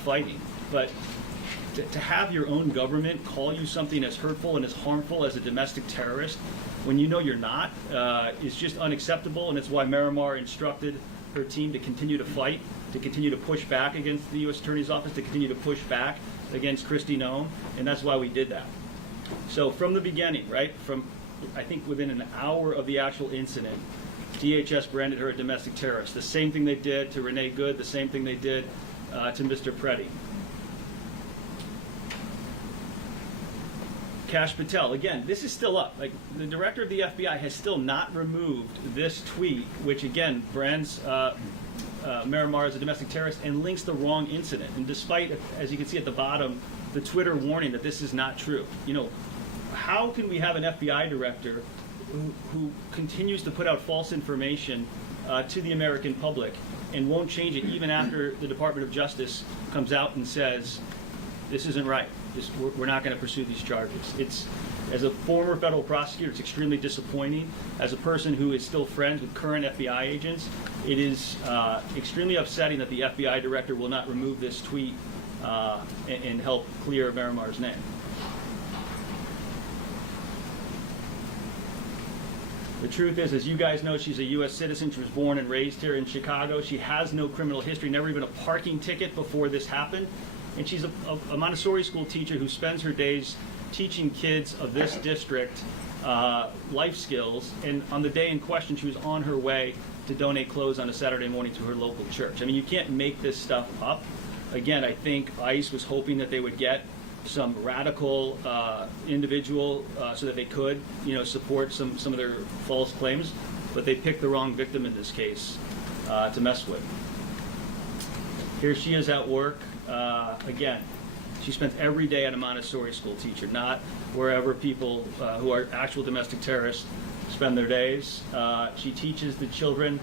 stop fighting. But to have your own government call you something as hurtful and as harmful as a domestic terrorist when you know you're not is just unacceptable, and it's why Marimar instructed her team to continue to fight, to continue to push back against the U.S. Attorney's Office, to continue to push back against Kristi Noem, and that's why we did that. So from the beginning, right, from I think within an hour of the actual incident, DHS branded her a domestic terrorist. The same thing they did to Renee Good, the same thing they did to Mr. Preddy. Kash Patel, again, this is still up. Like, the director of the FBI has still not removed this tweet, which again brands Marimar as a domestic terrorist and links the wrong incident. And despite, as you can see at the bottom, the Twitter warning that this is not true. You know, how can we have an FBI director who continues to put out false information to the American public and won't change it even after the Department of Justice comes out and says, this isn't right. We're not going to pursue these charges. It's, as a former federal prosecutor, it's extremely disappointing. As a person who is still friends with current FBI agents, it is extremely upsetting that the FBI director will not remove this tweet and help clear Marimar's name. The truth is, as you guys know, she's a U.S. citizen. She was born and raised here in Chicago. She has no criminal history, never even a parking ticket before this happened. And she's a Montessori school teacher who spends her days teaching kids of this district life skills. And on the day in question, she was on her way to donate clothes on a Saturday morning to her local church. I mean, you can't make this stuff up. Again, I think ICE was hoping that they would get some radical individual so that they could, you know, support some of their false claims, but they picked the wrong victim in this case to mess with. Here she is at work. Again, she spends every day at a Montessori school teacher, not wherever people who are actual domestic terrorists spend their days. She teaches the children.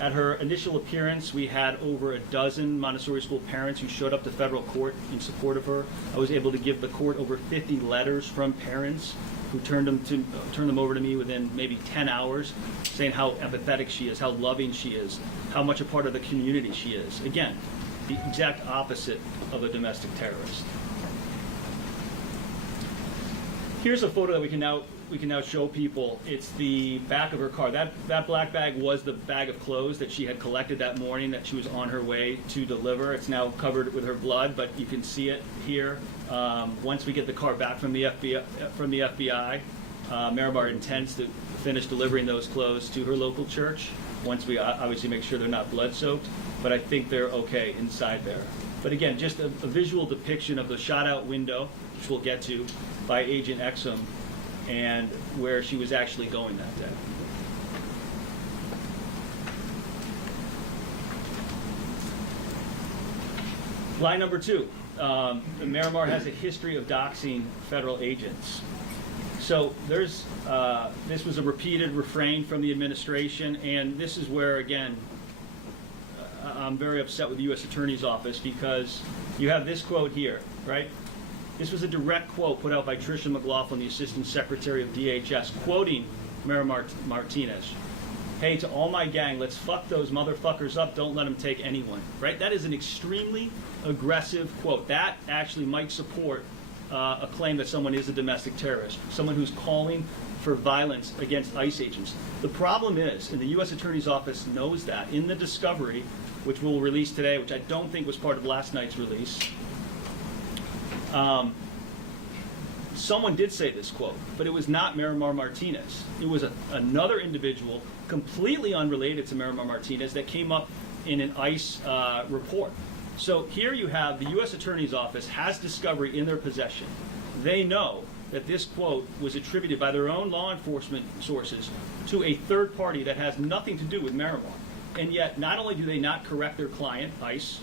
At her initial appearance, we had over a dozen Montessori school parents who showed up to federal court in support of her. I was able to give the court over 50 letters from parents who turned them over to me within maybe 10 hours, saying how empathetic she is, how loving she is, how much a part of the community she is. Again, the exact opposite of a domestic terrorist. Here's a photo that we can now show people. It's the back of her car. That black bag was the bag of clothes that she had collected that morning that she was on her way to deliver. It's now covered with her blood, but you can see it here. Once we get the car back from the FBI, Marimar intends to finish delivering those clothes to her local church. Once we obviously make sure they're not blood-soaked, but I think they're okay inside there. But again, just a visual depiction of the shot-out window, which we'll get to, by Agent Exum, and where she was actually going that day. Line number two, Marimar has a history of doxing federal agents. So there's, this was a repeated refrain from the administration, and this is where, again, I'm very upset with the U.S. Attorney's Office, because you have this quote here, right? This was a direct quote put out by Tricia McLaughlin, the Assistant Secretary of DHS, quoting Marimar Martinez. Hey, to all my gang, let's fuck those motherfuckers up, don't let them take anyone, right? That is an extremely aggressive quote. That actually might support a claim that someone is a domestic terrorist, someone who's calling for violence against ICE agents. The problem is, and the U.S. Attorney's Office knows that, in the discovery, which we'll release today, which I don't think was part of last night's release, someone did say this quote, but it was not Marimar Martinez. It was another individual completely unrelated to Marimar Martinez that came up in an ICE report. So here you have the U.S. Attorney's Office has discovery in their possession. They know that this quote was attributed by their own law enforcement sources to a third party that has nothing to do with Marimar. And yet, not only do they not correct their client, ICE,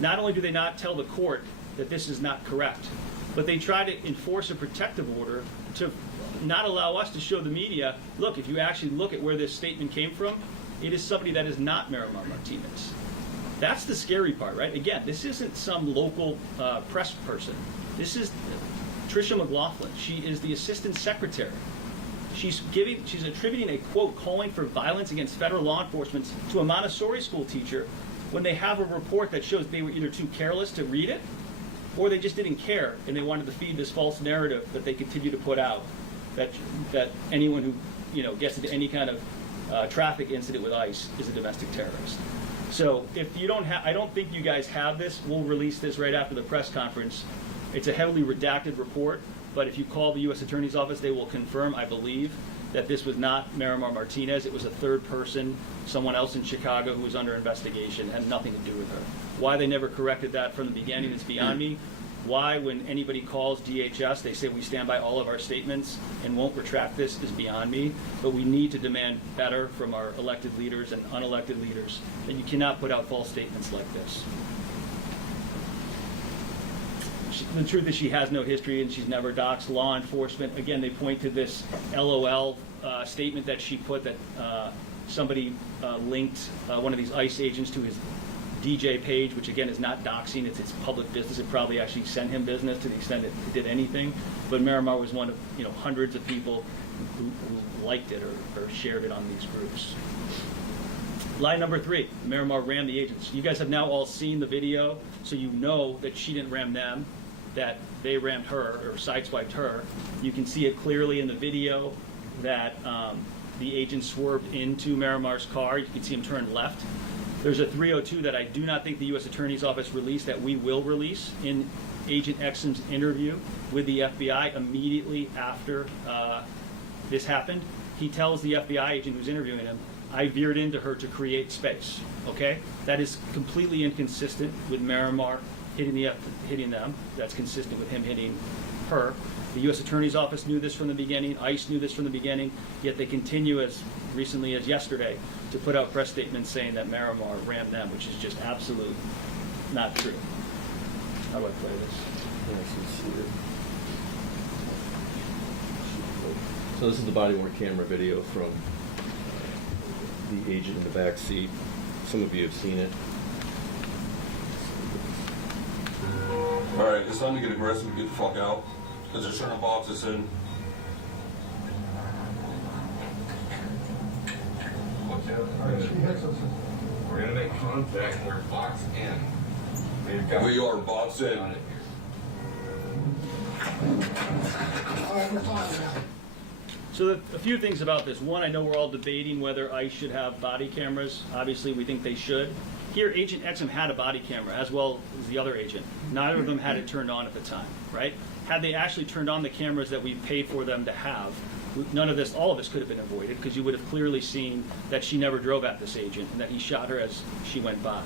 not only do they not tell the court that this is not correct, but they try to enforce a protective order to not allow us to show the media, look, if you actually look at where this statement came from, it is somebody that is not Marimar Martinez. That's the scary part, right? Again, this isn't some local press person. This is Tricia McLaughlin. She is the Assistant Secretary. She's attributing a quote calling for violence against federal law enforcement to a Montessori school teacher when they have a report that shows they were either too careless to read it, or they just didn't care and they wanted to feed this false narrative that they continue to put out, that anyone who gets into any kind of traffic incident with ICE is a domestic terrorist. So if you don't have, I don't think you guys have this. We'll release this right after the press conference. It's a heavily redacted report, but if you call the U.S. Attorney's Office, they will confirm, I believe, that this was not Marimar Martinez. It was a third person, someone else in Chicago who was under investigation, had nothing to do with her. Why they never corrected that from the beginning is beyond me. Why, when anybody calls DHS, they say we stand by all of our statements and won't retract this is beyond me. But we need to demand better from our elected leaders and unelected leaders, that you cannot put out false statements like this. The truth is she has no history and she's never doxed law enforcement. Again, they point to this LOL statement that she put that somebody linked one of these ICE agents to his DJ page, which again is not doxing, it's public business. It probably actually sent him business to the extent it did anything. But Marimar was one of hundreds of people who liked it or shared it on these groups. Lie number 3, Marimar rammed the agents. You guys have now all seen the video, so you know that she didn't ram them, that they rammed her or sideswiped her. You can see it clearly in the video that the agent swerved into Marimar's car. You can see him turn left. There's a 302 that I do not think the U.S. Attorney's Office released that we will release in Agent Exum's interview with the FBI immediately after this happened. He tells the FBI agent who's interviewing him, I veered into her to create space, okay? That is completely inconsistent with Marimar hitting them. That's consistent with him hitting her. The U.S. Attorney's Office knew this from the beginning. ICE knew this from the beginning, yet they continue as recently as yesterday to put out press statements saying that Marimar rammed them, which is just absolute not true. How do I play this? So this is the body-worn camera video from the agent in the back seat. Some of you have seen it. All right, it's time to get aggressive and get the fuck out, because they're trying to box us in. We're going to make contact. We're boxed in. We are boxed in. So a few things about this. One, I know we're all debating whether ICE should have body cameras. Obviously, we think they should. Here, Agent Exum had a body camera, as well as the other agent. Neither of them had it turned on at the time, right? Had they actually turned on the cameras that we paid for them to have, none of this, all of this could have been avoided, because you would have clearly seen that she never drove at this agent and that he shot her as she went by.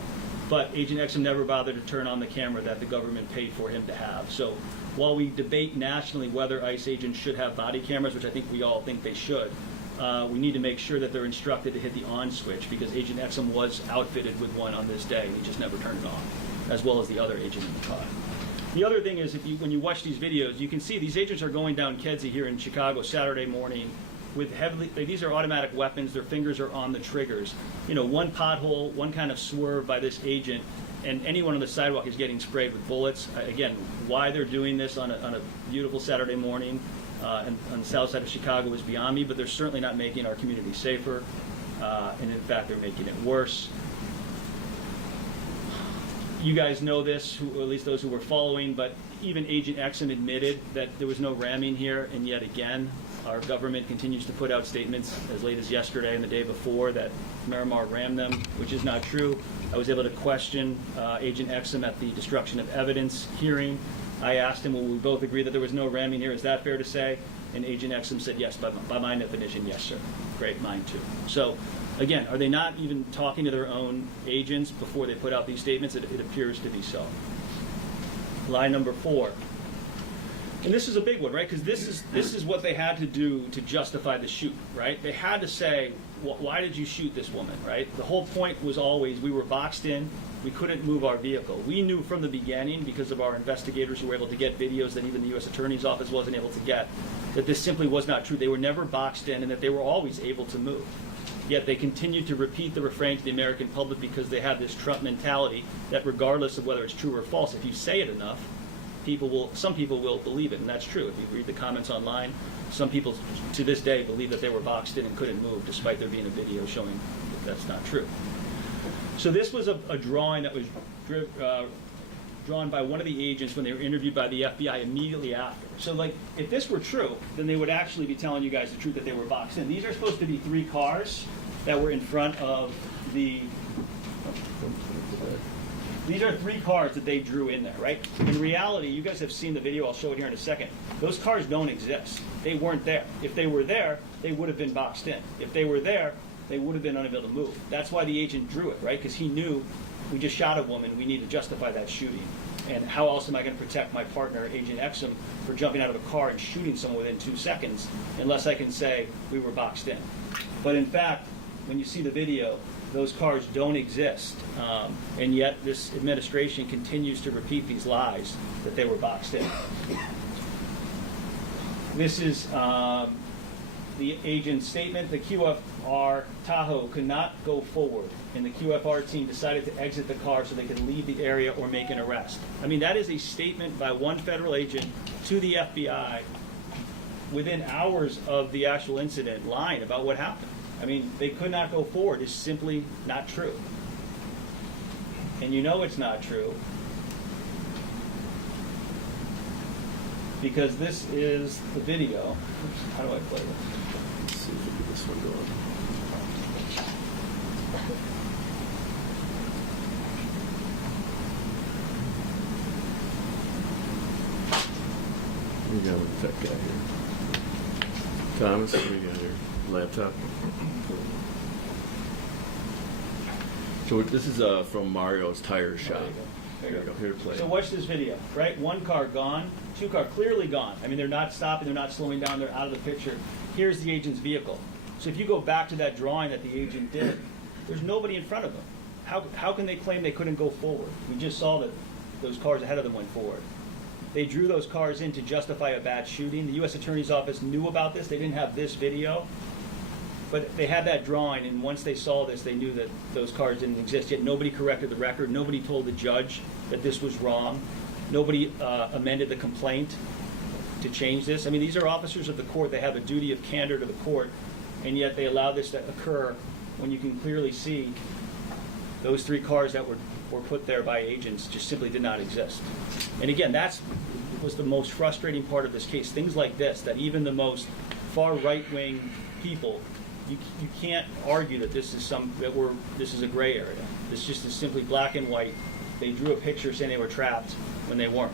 But Agent Exum never bothered to turn on the camera that the government paid for him to have. So while we debate nationally whether ICE agents should have body cameras, which I think we all think they should, we need to make sure that they're instructed to hit the on switch, because Agent Exum was outfitted with one on this day and he just never turned it on, as well as the other agent in the car. The other thing is, when you watch these videos, you can see these agents are going down Kedzie here in Chicago Saturday morning with these are automatic weapons, their fingers are on the triggers. One pothole, one kind of swerve by this agent, and anyone on the sidewalk is getting sprayed with bullets. Again, why they're doing this on a beautiful Saturday morning and on the south side of Chicago is beyond me, but they're certainly not making our community safer, and in fact, they're making it worse. You guys know this, or at least those who were following, but even Agent Exum admitted that there was no ramming here, and yet again, our government continues to put out statements as late as yesterday and the day before that Marimar rammed them, which is not true. I was able to question Agent Exum at the destruction of evidence hearing. I asked him, well, we both agree that there was no ramming here. Is that fair to say? And Agent Exum said, yes, by my definition, yes, sir. Great, mine too. So, again, are they not even talking to their own agents before they put out these statements? It appears to be so. Lie number 4. And this is a big one, right? Because this is what they had to do to justify the shoot, right? They had to say, why did you shoot this woman, right? The whole point was always we were boxed in. We couldn't move our vehicle. We knew from the beginning, because of our investigators who were able to get videos that even the U.S. Attorney's Office wasn't able to get, that this simply was not true. They were never boxed in and that they were always able to move. Yet they continued to repeat the refrain to the American public because they have this Trump mentality that regardless of whether it's true or false, if you say it enough, some people will believe it, and that's true. If you read the comments online, some people to this day believe that they were boxed in and couldn't move, despite there being a video showing that that's not true. So this was a drawing that was drawn by one of the agents when they were interviewed by the FBI immediately after. So like, if this were true, then they would actually be telling you guys the truth that they were boxed in. These are supposed to be 3 cars that were in front of the... These are 3 cars that they drew in there, right? In reality, you guys have seen the video, I'll show it here in a second. Those cars don't exist. They weren't there. If they were there, they would have been boxed in. If they were there, they would have been unable to move. That's why the agent drew it, right? Because he knew we just shot a woman, we need to justify that shooting. And how else am I going to protect my partner, Agent Exum, for jumping out of a car and shooting someone within 2 seconds, unless I can say we were boxed in. But in fact, when you see the video, those cars don't exist. And yet this administration continues to repeat these lies that they were boxed in. This is the agent's statement. The QFR Tahoe could not go forward, and the QFR team decided to exit the car so they could leave the area or make an arrest. I mean, that is a statement by one federal agent to the FBI within hours of the actual incident, lying about what happened. I mean, they could not go forward. It's simply not true. And you know it's not true because this is the video. Oops, how do I play this? Let's see if we get this one going. We got a tech guy here. Thomas, what do you got here? Laptop. So this is from Mario's tire shop. There you go. Here to play. So watch this video, right? 1 car gone, 2 car clearly gone. I mean, they're not stopping, they're not slowing down, they're out of the picture. Here's the agent's vehicle. So if you go back to that drawing that the agent did, there's nobody in front of them. How can they claim they couldn't go forward? We just saw that those cars ahead of them went forward. They drew those cars in to justify a bad shooting. The U.S. Attorney's Office knew about this. They didn't have this video, but they had that drawing, and once they saw this, they knew that those cars didn't exist. Yet nobody corrected the record. Nobody told the judge that this was wrong. Nobody amended the complaint to change this. I mean, these are officers of the court. They have a duty of candor to the court, and yet they allowed this to occur when you can clearly see those 3 cars that were put there by agents just simply did not exist. And again, that was the most frustrating part of this case. Things like this, that even the most far right-wing people, you can't argue that this is this is a gray area. This just is simply black and white. They drew a picture saying they were trapped when they weren't.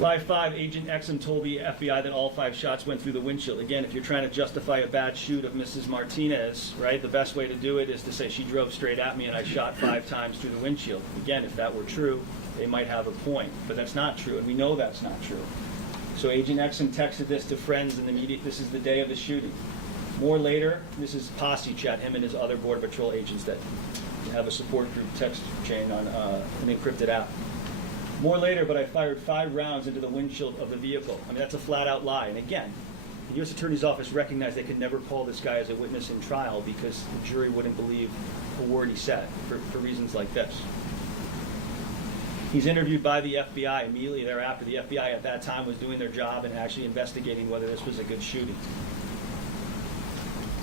Live 5, Agent Exum told the FBI that all 5 shots went through the windshield. Again, if you're trying to justify a bad shoot of Mrs. Martinez, right, the best way to do it is to say she drove straight at me and I shot 5 times through the windshield. Again, if that were true, they might have a point, but that's not true, and we know that's not true. So Agent Exum texted this to friends in the media. This is the day of the shooting. More later, this is posse chat, him and his other Border Patrol agents that have a support group text chain on an encrypted app. More later, but I fired 5 rounds into the windshield of the vehicle. I mean, that's a flat-out lie. And again, the U.S. Attorney's Office recognized they could never call this guy as a witness in trial because the jury wouldn't believe a word he said for reasons like this. He's interviewed by the FBI immediately thereafter. The FBI at that time was doing their job and actually investigating whether this was a good shooting.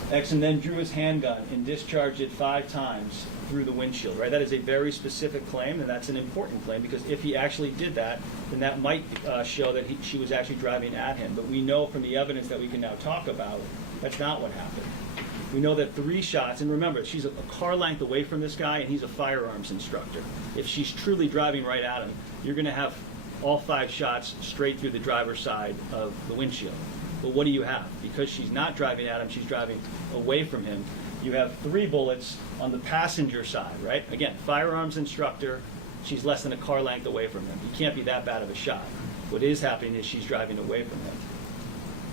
Exum then drew his handgun and discharged it 5 times through the windshield, right? That is a very specific claim, and that's an important claim because if he actually did that, then that might show that she was actually driving at him. But we know from the evidence that we can now talk about, that's not what happened. We know that 3 shots, and remember, she's a car length away from this guy, and he's a firearms instructor. If she's truly driving right at him, you're going to have all 5 shots straight through the driver's side of the windshield. But what do you have? Because she's not driving at him, she's driving away from him. You have 3 bullets on the passenger side, right? Again, firearms instructor, she's less than a car length away from him. He can't be that bad of a shot. What is happening is she's driving away from him.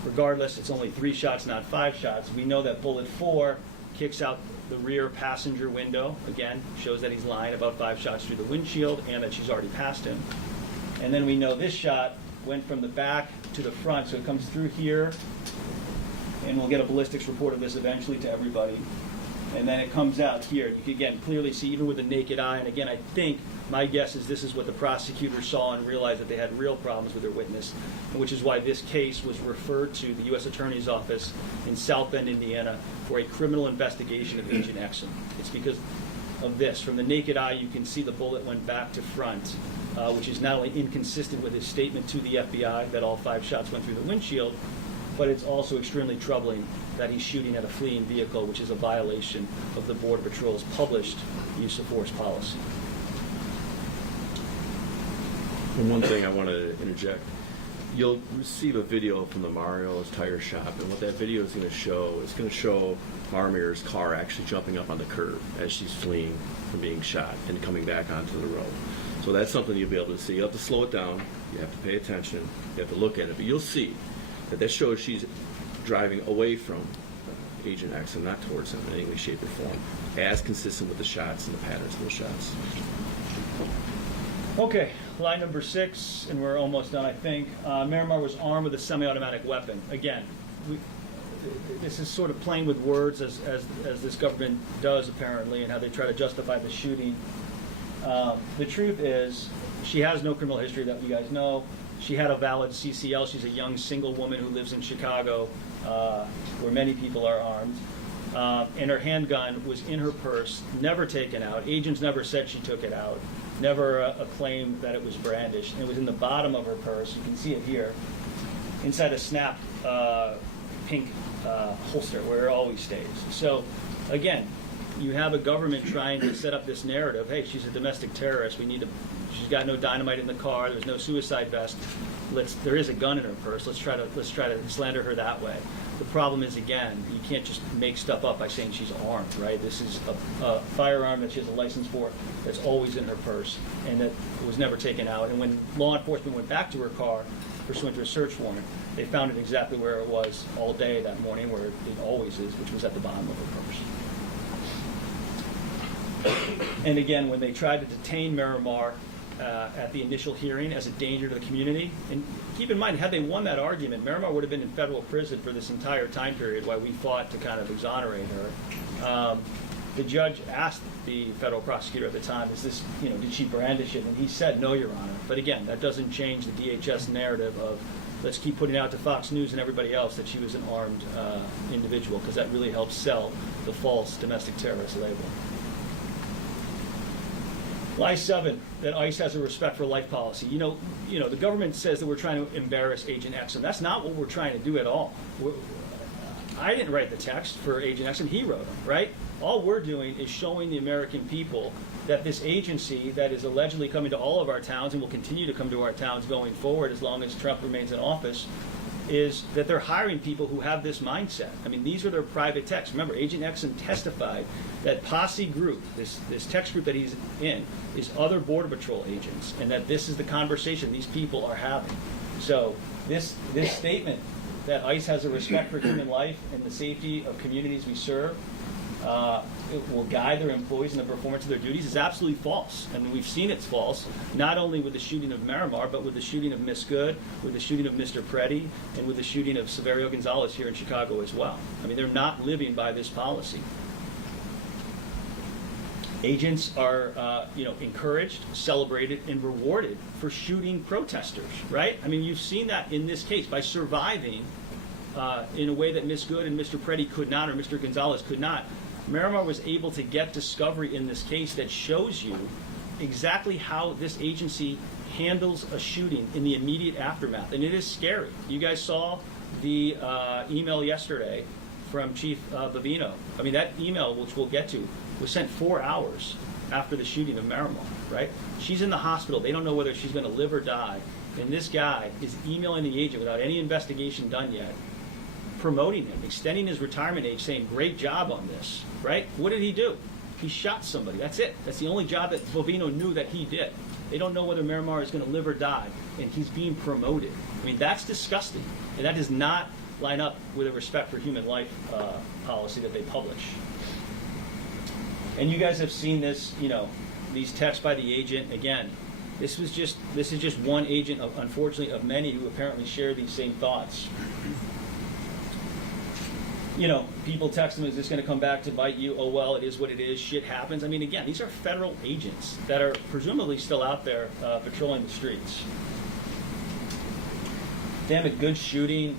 Regardless, it's only 3 shots, not 5 shots. We know that bullet 4 kicks out the rear passenger window. Again, shows that he's lying about 5 shots through the windshield and that she's already passed him. And then we know this shot went from the back to the front, so it comes through here, and we'll get a ballistics report of this eventually to everybody. And then it comes out here. You can, again, clearly see, even with the naked eye. And again, I think, my guess is this is what the prosecutor saw and realized that they had real problems with their witness, which is why this case was referred to the U.S. Attorney's Office in South Bend, Indiana, for a criminal investigation of Agent Exum. It's because of this. From the naked eye, you can see the bullet went back to front, which is not only inconsistent with his statement to the FBI that all 5 shots went through the windshield, but it's also extremely troubling that he's shooting at a fleeing vehicle, which is a violation of the Border Patrol's published use of force policy. And one thing I wanted to interject. You'll receive a video from the Mario's tire shop, and what that video is going to show is going to show Marimar's car actually jumping up on the curb as she's fleeing from being shot and coming back onto the road. So that's something you'll be able to see. You have to slow it down. You have to pay attention. You have to look at it. But you'll see that shows she's driving away from Agent X and not towards him in any way, shape, or form, as consistent with the shots and the patterns of those shots. Okay, line number 6, and we're almost done, I think. Miramar was armed with a semi-automatic weapon. Again, this is sort of playing with words, as this government does, apparently, and how they try to justify the shooting. The truth is, she has no criminal history that you guys know. She had a valid CCL. She's a young single woman who lives in Chicago, where many people are armed. And her handgun was in her purse, never taken out. Agents never said she took it out. Never a claim that it was brandished. And it was in the bottom of her purse. You can see it here, inside a snap pink holster where it always stays. So, again, you have a government trying to set up this narrative. Hey, she's a domestic terrorist. She's got no dynamite in the car. There's no suicide vest. There is a gun in her purse. Let's try to slander her that way. The problem is, again, you can't just make stuff up by saying she's armed, right? This is a firearm that she has a license for that's always in her purse and that was never taken out. And when law enforcement went back to her car pursuant to a search warrant, they found it exactly where it was all day that morning, where it always is, which was at the bottom of her purse. And again, when they tried to detain Marimar at the initial hearing as a danger to the community, and keep in mind, had they won that argument, Marimar would have been in federal prison for this entire time period while we fought to kind of exonerate her. The judge asked the federal prosecutor at the time, "Is this, did she brandish it?" And he said, "No, Your Honor." But again, that doesn't change the DHS narrative of let's keep putting out to Fox News and everybody else that she was an armed individual, because that really helps sell the false domestic terrorist label. Lie 7, that ICE has a respect for life policy. The government says that we're trying to embarrass Agent Exum. That's not what we're trying to do at all. I didn't write the text for Agent Exum. He wrote them, right? All we're doing is showing the American people that this agency that is allegedly coming to all of our towns and will continue to come to our towns going forward as long as Trump remains in office, is that they're hiring people who have this mindset. I mean, these are their private texts. Remember, Agent Exum testified that posse group, this text group that he's in, is other Border Patrol agents, and that this is the conversation these people are having. So this statement that ICE has a respect for human life and the safety of communities we serve, it will guide their employees in the performance of their duties, is absolutely false. And we've seen it's false, not only with the shooting of Marimar, but with the shooting of Miss Good, with the shooting of Mr. Preddy, and with the shooting of Severio Gonzalez here in Chicago as well. I mean, they're not living by this policy. Agents are, encouraged, celebrated, and rewarded for shooting protesters, right? I mean, you've seen that in this case by surviving in a way that Miss Good and Mr. Preddy could not, or Mr. Gonzalez could not. Marimar was able to get discovery in this case that shows you exactly how this agency handles a shooting in the immediate aftermath, and it is scary. You guys saw the email yesterday from Chief Bavino. I mean, that email, which we'll get to, was sent 4 hours after the shooting of Marimar, right? She's in the hospital. They don't know whether she's going to live or die. And this guy is emailing the agent without any investigation done yet, promoting him, extending his retirement age, saying, "Great job on this," right? What did he do? He shot somebody. That's it. That's the only job that Bovino knew that he did. They don't know whether Marimar is going to live or die, and he's being promoted. I mean, that's disgusting, and that does not line up with a respect for human life policy that they publish. And you guys have seen this, these texts by the agent. Again, this is just one agent, unfortunately, of many who apparently share these same thoughts. You know, people text them, is this going to come back to bite you? Oh, well, it is what it is. Shit happens. I mean, again, these are federal agents that are presumably still out there patrolling the streets. Damn it, good shooting.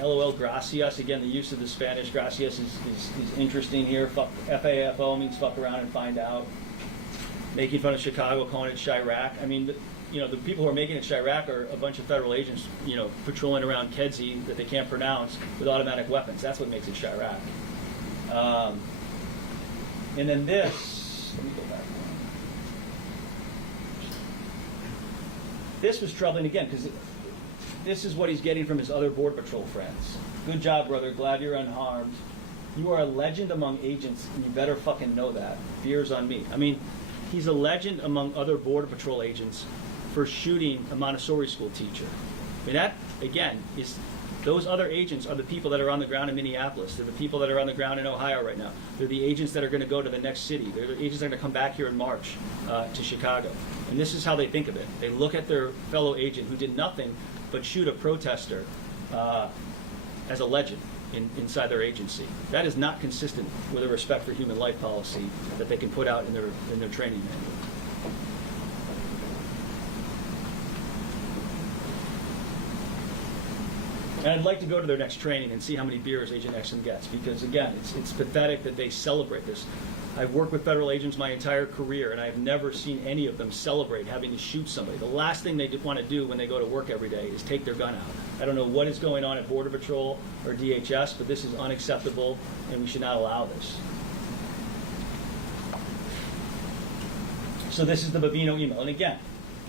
LOL, gracias. Again, the use of the Spanish gracias is interesting here. FAFO means fuck around and find out. Making fun of Chicago, calling it Chirac. I mean, you know, the people who are making it Chirac are a bunch of federal agents, you know, patrolling around Kedzie that they can't pronounce with automatic weapons. That's what makes it Chirac. And then this, let me go back one. This was troubling again because this is what he's getting from his other Border Patrol friends. Good job, brother. Glad you're unharmed. You are a legend among agents, and you better fucking know that. Fear's on me. I mean, he's a legend among other Border Patrol agents for shooting a Montessori school teacher. I mean, that, again, is those other agents are the people that are on the ground in Minneapolis. They're the people that are on the ground in Ohio right now. They're the agents that are going to go to the next city. They're the agents that are going to come back here in March to Chicago. And this is how they think of it. They look at their fellow agent who did nothing but shoot a protester as a legend inside their agency. That is not consistent with a respect for human life policy that they can put out in their training manual. And I'd like to go to their next training and see how many beers Agent Exum gets, because again, it's pathetic that they celebrate this. I've worked with federal agents my entire career, and I've never seen any of them celebrate having to shoot somebody. The last thing they want to do when they go to work every day is take their gun out. I don't know what is going on at Border Patrol or DHS, but this is unacceptable, and we should not allow this. So this is the Bavino email. And again,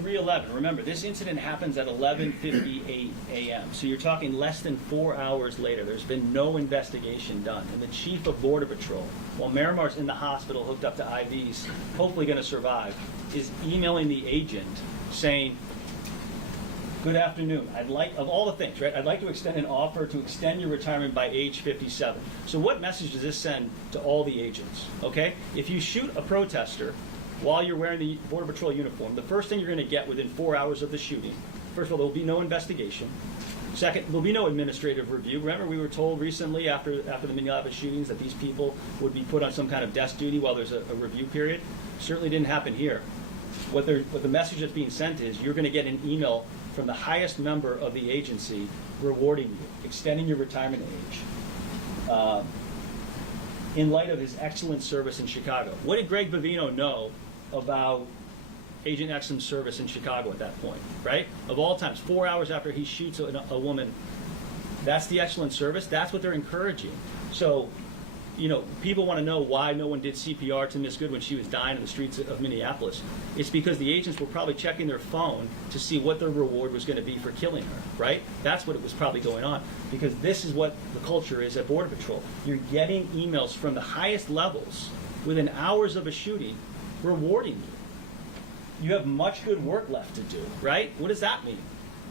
3:11. Remember, this incident happens at 11:58 a.m. So you're talking less than 4 hours later. There's been no investigation done. And the chief of Border Patrol, while Marimar's in the hospital hooked up to IVs, hopefully going to survive, is emailing the agent saying, good afternoon. I'd like, of all the things, right? I'd like to extend an offer to extend your retirement by age 57. So what message does this send to all the agents? Okay? If you shoot a protester while you're wearing the Border Patrol uniform, the first thing you're going to get within 4 hours of the shooting, first of all, there will be no investigation. Second, there'll be no administrative review. Remember, we were told recently after the Minneapolis shootings that these people would be put on some kind of desk duty while there's a review period. Certainly didn't happen here. What the message that's being sent is you're going to get an email from the highest member of the agency rewarding you, extending your retirement age, in light of his excellent service in Chicago. What did Greg Bavino know about Agent Exum's service in Chicago at that point, right? Of all times, 4 hours after he shoots a woman, that's the excellent service. That's what they're encouraging. So, you know, people want to know why no one did CPR to Miss Good when she was dying in the streets of Minneapolis. It's because the agents were probably checking their phone to see what their reward was going to be for killing her, right? That's what it was probably going on, because this is what the culture is at Border Patrol. You're getting emails from the highest levels within hours of a shooting rewarding you. You have much good work left to do, right? What does that mean?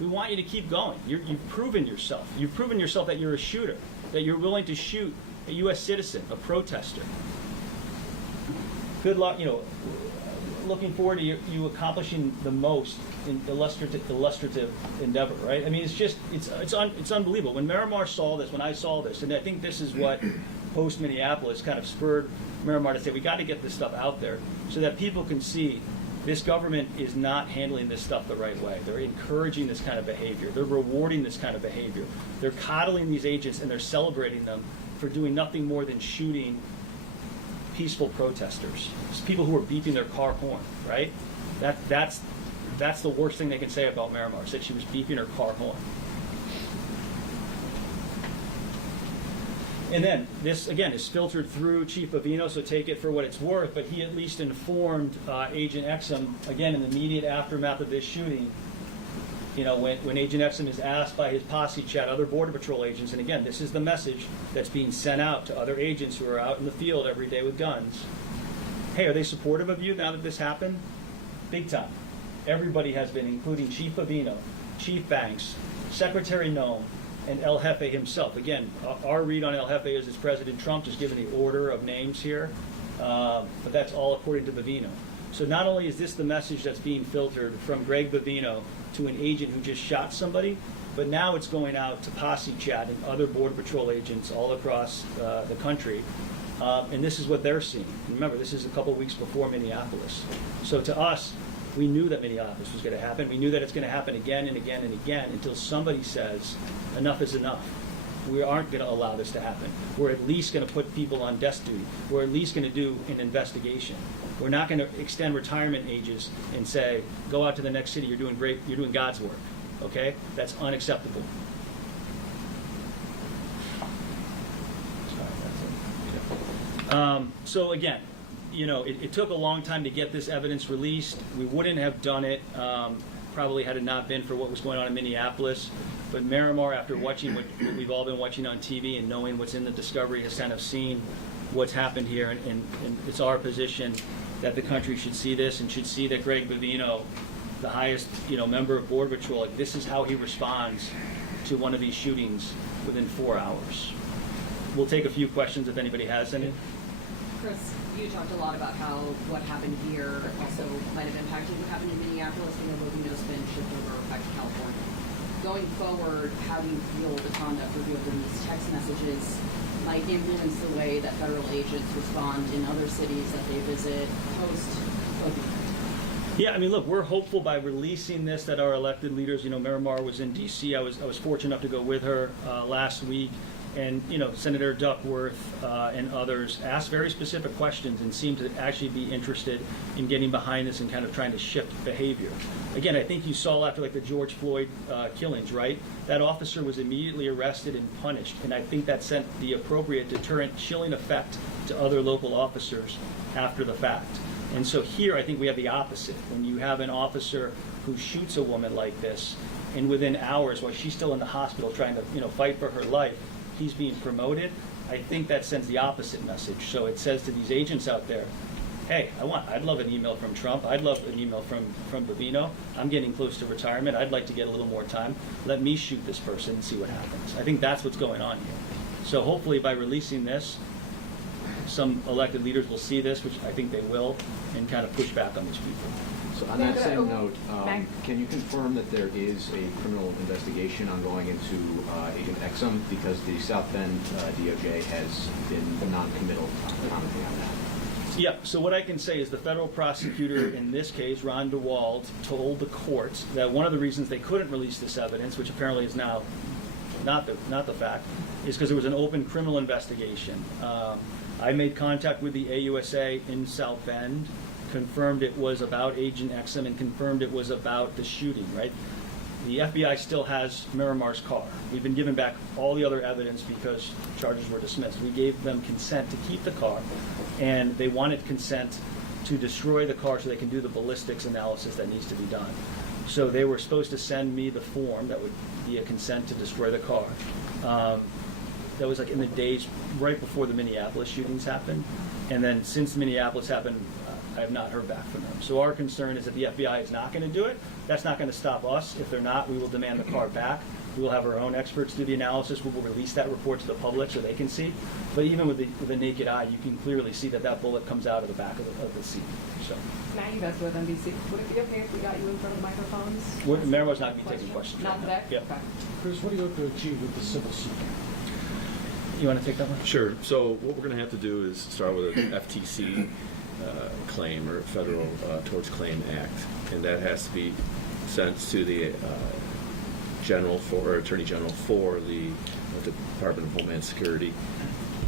We want you to keep going. You've proven yourself. You've proven yourself that you're a shooter, that you're willing to shoot a U.S. citizen, a protester. Good luck, you know, looking forward to you accomplishing the most in illustrative endeavor, right? I mean, it's unbelievable. When Marimar saw this, when I saw this, and I think this is what post-Minneapolis kind of spurred Marimar to say, we got to get this stuff out there so that people can see this government is not handling this stuff the right way. They're encouraging this kind of behavior. They're rewarding this kind of behavior. They're coddling these agents and they're celebrating them for doing nothing more than shooting peaceful protesters. It's people who are beeping their car horn, right? That's the worst thing they can say about Marimar, said she was beeping her car horn. And then this, again, is filtered through Chief Bavino, so take it for what it's worth, but he at least informed Agent Exum, again, in the immediate aftermath of this shooting, you know, when Agent Exum is asked by his posse chat, other Border Patrol agents, and again, this is the message that's being sent out to other agents who are out in the field every day with guns. Hey, are they supportive of you now that this happened? Big time. Everybody has been, including Chief Bavino, Chief Banks, Secretary Noem, and El Jefe himself. Again, our read on El Jefe is it's President Trump, just given the order of names here, but that's all according to Bavino. So not only is this the message that's being filtered from Greg Bavino to an agent who just shot somebody, But now it's going out to posse chat and other Border Patrol agents all across the country. And this is what they're seeing. And remember, this is a couple weeks before Minneapolis. So to us, we knew that Minneapolis was going to happen. We knew that it's going to happen again and again and again until somebody says, enough is enough. We aren't going to allow this to happen. We're at least going to put people on desk duty. We're at least going to do an investigation. We're not going to extend retirement ages and say, go out to the next city, you're doing great, you're doing God's work. Okay? That's unacceptable. So again, you know, it took a long time to get this evidence released. We wouldn't have done it probably had it not been for what was going on in Minneapolis. But Marimar, after watching what we've all been watching on TV and knowing what's in the discovery, has kind of seen what's happened here. And it's our position that the country should see this and should see that Greg Bavino, the highest, you know, member of Border Patrol, like, this is how he responds to one of these shootings within 4 hours. We'll take a few questions if anybody has any. Chris, you talked a lot about how what happened here also might have impacted what happened in Minneapolis. We know Bovino's been shipped over back to California. Going forward, how do you feel the conduct revealed in these text messages might influence the way that federal agents respond in other cities that they visit post-Bovino? Yeah, I mean, look, we're hopeful by releasing this that our elected leaders, you know, Marimar was in D.C. I was fortunate enough to go with her last week. And, you know, Senator Duckworth and others asked very specific questions and seemed to actually be interested in getting behind this and kind of trying to shift behavior. Again, I think you saw after, like, the George Floyd killings, right? That officer was immediately arrested and punished. And I think that sent the appropriate deterrent, chilling effect to other local officers after the fact. And so here, I think we have the opposite. When you have an officer who shoots a woman like this, and within hours, while she's still in the hospital trying to, you know, fight for her life, he's being promoted, I think that sends the opposite message. So it says to these agents out there, hey, I'd love an email from Trump. I'd love an email from Bavino. I'm getting close to retirement. I'd like to get a little more time. Let me shoot this person and see what happens. I think that's what's going on here. So hopefully by releasing this, some elected leaders will see this, which I think they will, and kind of push back on these people. So on that same note, can you confirm that there is a criminal investigation ongoing into Agent Exum, because the South Bend DOJ has been non-committal commenting on that? Yeah, so what I can say is the federal prosecutor in this case, Ron DeWald, told the courts that one of the reasons they couldn't release this evidence, which apparently is now not the fact, is because there was an open criminal investigation. I made contact with the AUSA in South Bend, confirmed it was about Agent Exum, and confirmed it was about the shooting, right? The FBI still has Miramar's car. We've been given back all the other evidence because charges were dismissed. We gave them consent to keep the car, and they wanted consent to destroy the car so they can do the ballistics analysis that needs to be done. So they were supposed to send me the form that would be a consent to destroy the car. That was like in the days right before the Minneapolis shootings happened. And then since Minneapolis happened, I have not heard back from them. So our concern is that the FBI is not going to do it. That's not going to stop us. If they're not, we will demand the car back. We will have our own experts do the analysis. We will release that report to the public so they can see. But even with the naked eye, you can clearly see that that bullet comes out of the back of the seat. So. Matt, you guys with NBC. Would it be okay if we got you in front of the microphones? Maramar's not going to be taking questions. Not today? Yeah. Okay. Chris, what do you hope to achieve with the civil suit? You want to take that one? Sure. So what we're going to have to do is start with an FTC claim, or Federal Torts Claim Act, and that has to be sent to the Attorney General for the Department of Homeland Security.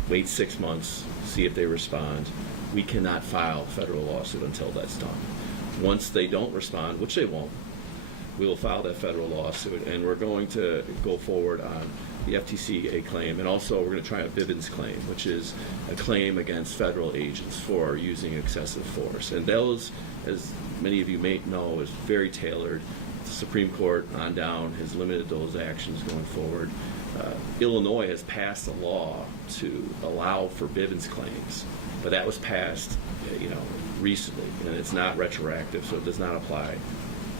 Wait 6 months, see if they respond. We cannot file a federal lawsuit until that's done. Once they don't respond, which they won't, we will file that federal lawsuit, and we're going to go forward on the FTCA claim, and also we're going to try a Bivens claim, which is a claim against federal agents for using excessive force. And those, as many of you may know, is very tailored. The Supreme Court on down has limited those actions going forward. Illinois has passed a law to allow for Bivens claims, but that was passed, recently, and it's not retroactive, so it does not apply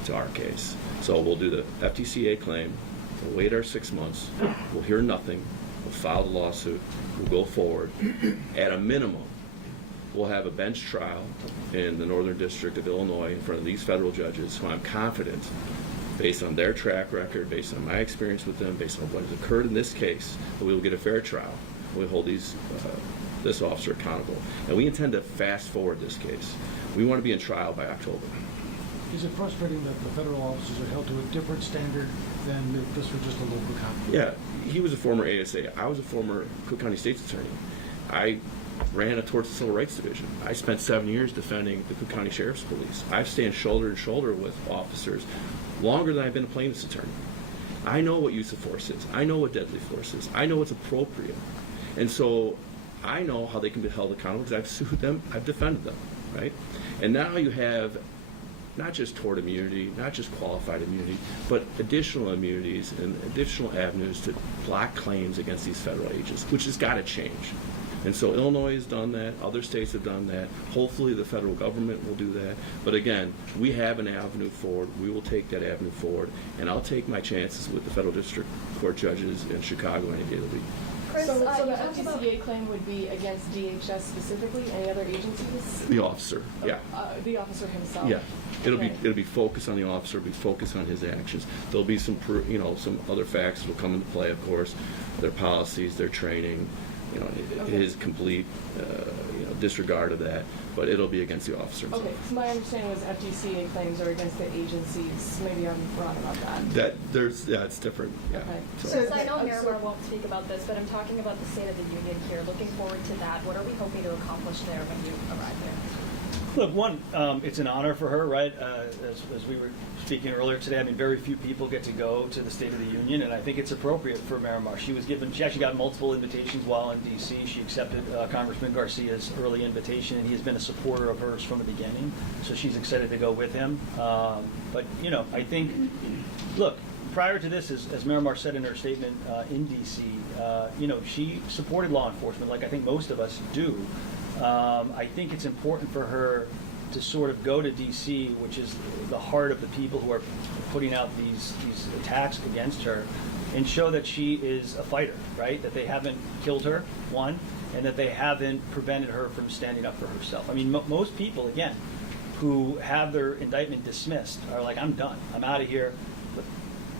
to our case. So we'll do the FTCA claim. We'll wait our 6 months. We'll hear nothing. We'll file the lawsuit. We'll go forward. At a minimum, we'll have a bench trial in the Northern District of Illinois in front of these federal judges, who I'm confident based on their track record, based on my experience with them, based on what has occurred in this case, that we will get a fair trial. We hold this officer accountable. And we intend to fast forward this case. We want to be in trial by October. Is it frustrating that the federal officers are held to a different standard than if this were just a local county? Yeah, he was a former ASA. I was a former Cook County State's Attorney. I ran a torts and civil rights division. I spent 7 years defending the Cook County Sheriff's Police. I've stand shoulder to shoulder with officers longer than I've been a plaintiff's attorney. I know what use of force is. I know what deadly force is. I know what's appropriate. And so I know how they can be held accountable because I've sued them, I've defended them, right? And now you have not just tort immunity, not just qualified immunity, but additional immunities and additional avenues to block claims against these federal agents, which has got to change. And so Illinois has done that, other states have done that. Hopefully the federal government will do that. But again, we have an avenue forward. We will take that avenue forward. And I'll take my chances with the federal district court judges in Chicago any day of the week. Chris, So the you talked about FTCA claim would be against DHS specifically, any other agencies? The officer, yeah. The officer himself? Yeah, Okay. it'll be focused on the officer, it'll be focused on his actions. There'll be some other facts that will come into play, of course, their policies, their training, his complete disregard of that, but it'll be against the officer himself. Okay, so my understanding was FTCA claims are against the agencies. Maybe I'm wrong about that. It's different, yeah. Okay. Chris, I know Miramar won't speak about this, but I'm talking about the State of the Union here. Looking forward to that. What are we hoping to accomplish there when you arrive there? Look, one, it's an honor for her, right? As we were speaking earlier today, I mean, very few people get to go to the State of the Union, and I think it's appropriate for Marimar. She actually got multiple invitations while in D.C. She accepted Congressman Garcia's early invitation, and he has been a supporter of hers from the beginning, so she's excited to go with him. But, I think, look, prior to this, as Marimar said in her statement in D.C., she supported law enforcement, like I think most of us do. I think it's important for her to sort of go to D.C., which is the heart of the people who are putting out these attacks against her, and show that she is a fighter, right? That they haven't killed her, one, and that they haven't prevented her from standing up for herself. I mean, most people, again, who have their indictment dismissed are like, I'm done. I'm out of here. But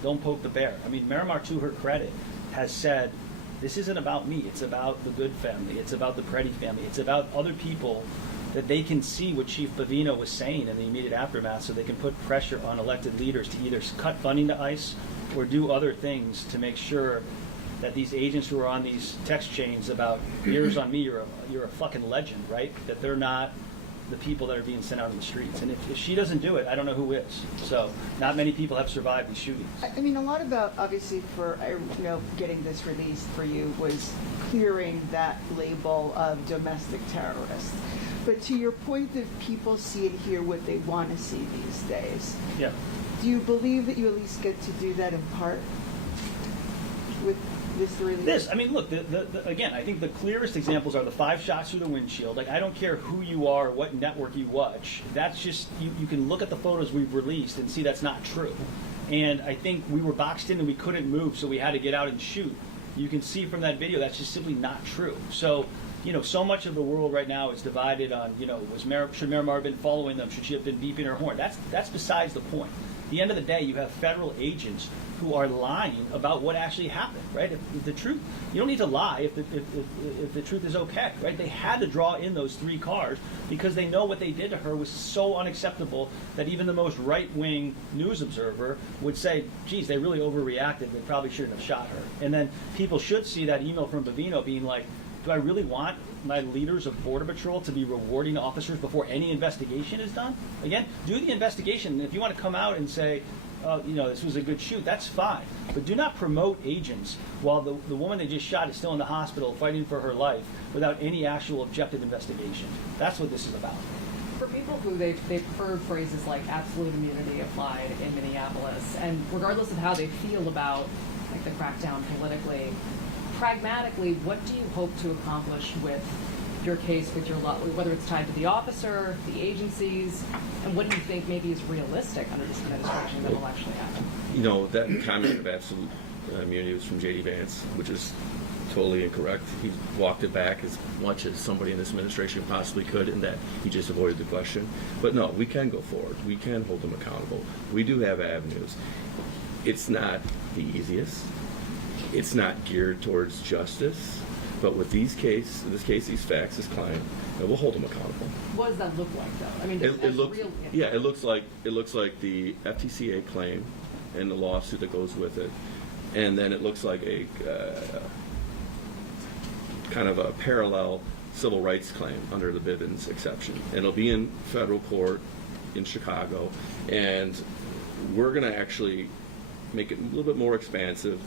don't poke the bear. I mean, Marimar, to her credit, has said, this isn't about me. It's about the Good family. It's about the Preddy family. It's about other people that they can see what Chief Bavino was saying in the immediate aftermath, so they can put pressure on elected leaders to either cut funding to ICE or do other things to make sure that these agents who are on these text chains about "yours on me, you're a fucking legend," right? That they're not the people that are being sent out in the streets. And if she doesn't do it, I don't know who is. So not many people have survived these shootings. I mean, a lot about, obviously, for getting this released for you was clearing that label of domestic terrorist. But to your point of people see and hear what they want to see these days, Yeah. do you believe that you at least get to do that in part with this release? I mean, look, again, I think the clearest examples are the 5 shots through the windshield. Like, I don't care who you are, what network you watch. That's just, you can look at the photos we've released and see that's not true. And I think we were boxed in and we couldn't move, so we had to get out and shoot. You can see from that video that's just simply not true. So, so much of the world right now is divided on, should Miramar have been following them? Should she have been beeping her horn? That's besides the point. At the end of the day, you have federal agents who are lying about what actually happened, right? If the truth, you don't need to lie if the truth is okay, right? They had to draw in those 3 cars because they know what they did to her was so unacceptable that even the most right-wing news observer would say, geez, they really overreacted. They probably shouldn't have shot her. And then people should see that email from Bavino being like, do I really want my leaders of Border Patrol to be rewarding officers before any investigation is done? Again, do the investigation. If you want to come out and say, this was a good shoot, that's fine. But do not promote agents while the woman they just shot is still in the hospital fighting for her life without any actual objective investigation. That's what this is about. For people who they've heard phrases like absolute immunity applied in Minneapolis, and regardless of how they feel about like the crackdown politically, pragmatically, what do you hope to accomplish with your case, with your whether it's tied to the officer, the agencies, and what do you think maybe is realistic under this administration that will actually happen? That comment of absolute immunity was from J.D. Vance, which is totally incorrect. He walked it back as much as somebody in this administration possibly could, in that he just avoided the question. But no, we can go forward. We can hold him accountable. We do have avenues. It's not the easiest. It's not geared towards justice. But with these case, in this case, these facts, this client, we'll hold him accountable. What does that look like, though? I mean, It looks, yeah, it looks like the FTCA claim and the lawsuit that goes with it, and then it looks like a kind of a parallel civil rights claim under the Bivens exception, and it'll be in federal court in Chicago, and we're going to actually make it a little bit more expansive,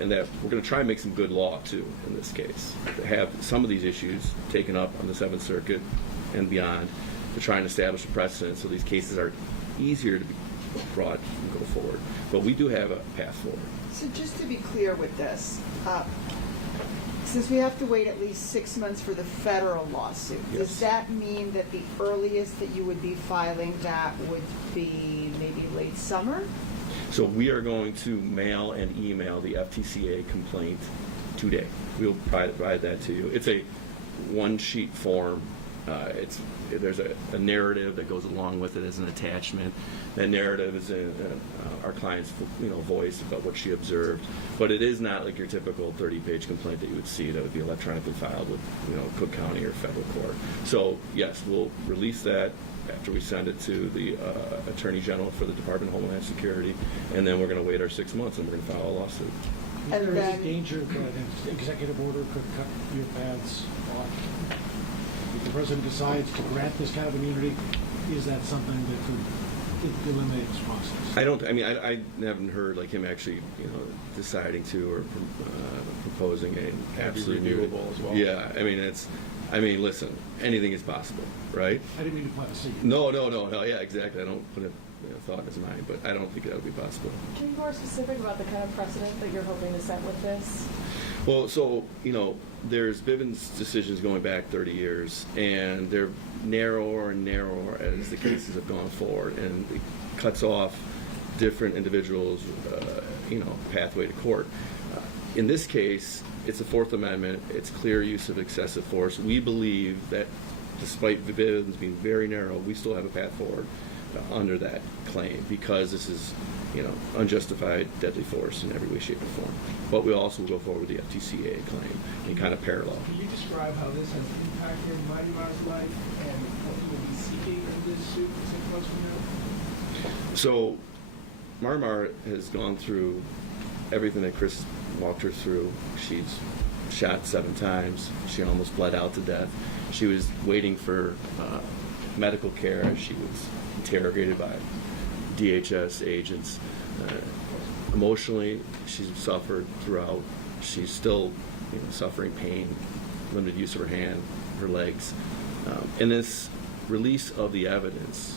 and that we're going to try and make some good law too in this case, to have some of these issues taken up on the Seventh Circuit and beyond, to try and establish a precedent so these cases are easier to be brought and go forward. But we do have a path forward. So just to be clear with this, since we have to wait at least 6 months for the federal lawsuit, Yes. does that mean that the earliest that you would be filing that would be maybe late summer? So we are going to mail and email the FTCA complaint today. We'll provide that to you. It's a one-sheet form. There's a narrative that goes along with it as an attachment. That narrative is in our client's voice about what she observed, but it is not like your typical 30-page complaint that you would see that would be electronically filed with Cook County or federal court. So yes, we'll release that after we send it to the Attorney General for the Department of Homeland Security, and then we're going to wait our 6 months and we're going to file a lawsuit. Is And there then- any danger that an executive order could cut your paths off? If the president decides to grant this kind of immunity, is that something that could eliminate this process? I haven't heard like him actually, deciding to or proposing an absolute renewable as well. Yeah, listen, anything is possible, right? I didn't mean to plant a seed. No, yeah, exactly. I don't put a thought in his mind, but I don't think that would be possible. Can you be more specific about the kind of precedent that you're hoping to set with this? Well, so, there's Bivens decisions going back 30 years, and they're narrower and narrower as the cases have gone forward, and it cuts off different individuals, pathway to court. In this case, it's the Fourth Amendment. It's clear use of excessive force. We believe that despite Bivens being very narrow, we still have a path forward under that claim, because this is unjustified deadly force in every way, shape, or form. But we also will go forward with the FTCA claim in kind of parallel. Can you describe how this has impacted Marimar's life and what you will be seeking in this suit 6 months from now? So Marimar has gone through everything that Chris walked her through. She's shot 7 times. She almost bled out to death. She was waiting for medical care as she was interrogated by DHS agents. Emotionally, she's suffered throughout. She's still suffering pain, limited use of her hand, her legs. And this release of the evidence